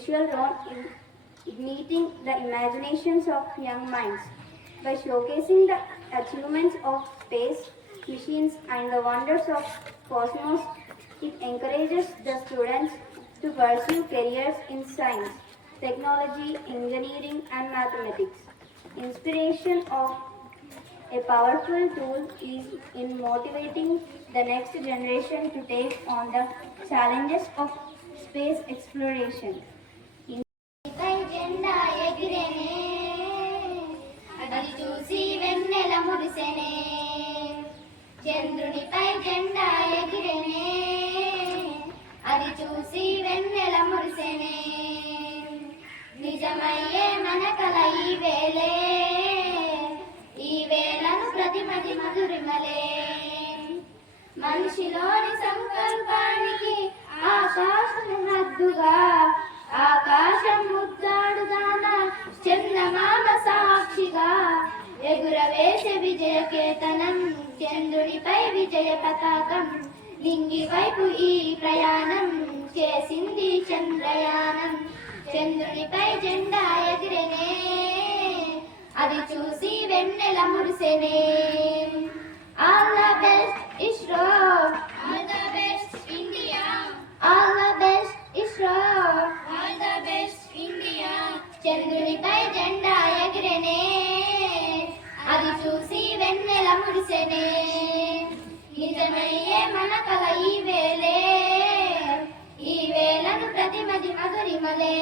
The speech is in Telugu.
crucial role in igniting the imaginations of young minds. By showcasing the achievements of space machines and the wonders of cosmos, it encourages the students to pursue careers in science, technology, engineering, and mathematics. Inspiration of a powerful tool is in motivating the next generation to take on the challenges of space exploration. పై జెండా ఎగిరెనే అది చూసి వెన్నెల మురిసెనే చంద్రునిపై జెండా ఎగిరెనే అది చూసి వెన్నెల మురిసెనే నిజమయ్యే మన కల ఈ వేళే ఈ వేళను ప్రతిమది మధురిమలే మనిషిలోని సంకల్పానికి ఆకాశం హద్దుగా ఆకాశం ముద్దాడుదాన చందమామ సాక్షిగా ఎగురవేసే విజయకేతనం చంద్రునిపై విజయ పతాకం లింగి వైపు ఈ ప్రయాణం చేసింది చంద్రయానం చంద్రునిపై జెండా ఎగిరెనే అది చూసి వెన్నెల మురిసెనే all the best ISRO all the best India all the best ISRO all the best India చంద్రునిపై జెండా ఎగిరెనే అది చూసి వెన్నెల మురిసెనే నిజమయ్యే మన కల ఈ వేళే ఈ వేళను ప్రతిమది మధురిమలే